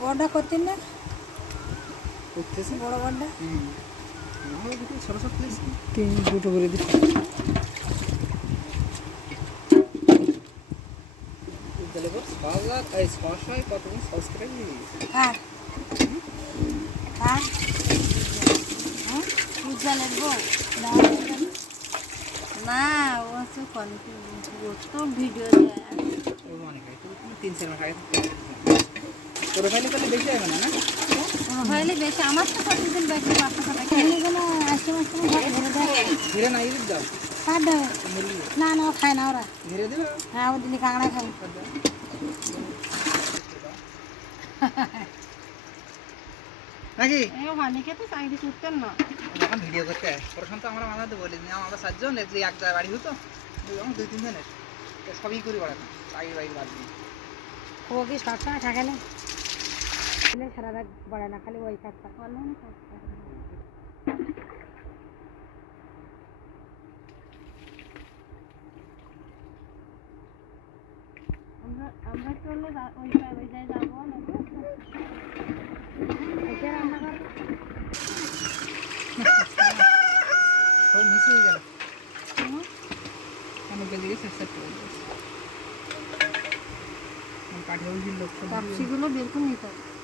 বড়টা করতেন না? করতেছে। বড় বড়টা? তিন দুটো করে দিচ্ছি হ্যাঁ? না ও তো ভিডিও দেয়। তিন চার মাস আগে প্রোফাইলে তাহলে বেশি যাবে না না? হইলে বেশি আমার তো প্রতিদিন বেশি পাঁচশো টাকা। ঘরে ঘরে দেয়? না ইউজ দাও। কার না না খায় না ওরা। ধীরে দেবে? হ্যাঁ ও দিলে কাঁকড়া খাবে নাকি? অনেকে তো চাকরি করতেন না। যখন ভিডিও করতে প্রথম তো আমরা মামাতে বলি আমরা সাতজন যে এক জায়গায় বাড়ি হতো দুই তিনজনের। সবই করি বেড়াতাম চাকরি বাড়ি বাদ দিয়ে। ও কি সবসময় থাকে না? সারা রাত বড় না খালি ওই কাজটা। আমরা আমরা চলে ওই ওই জায়গায় যাব না ওইটা রান্না কর সব মিস হয়ে গেল। করে উঠিল লোক সব দিয়ে- বের করে নিতে হবে।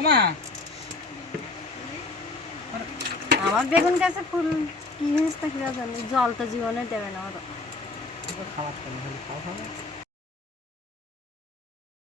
ওমা আমার বেগুন গাছে ফুল কি হয়েছে তা কিরা জানি জল তো জীবনে দেবে না আমার খাবার খাওয়া খাওয়া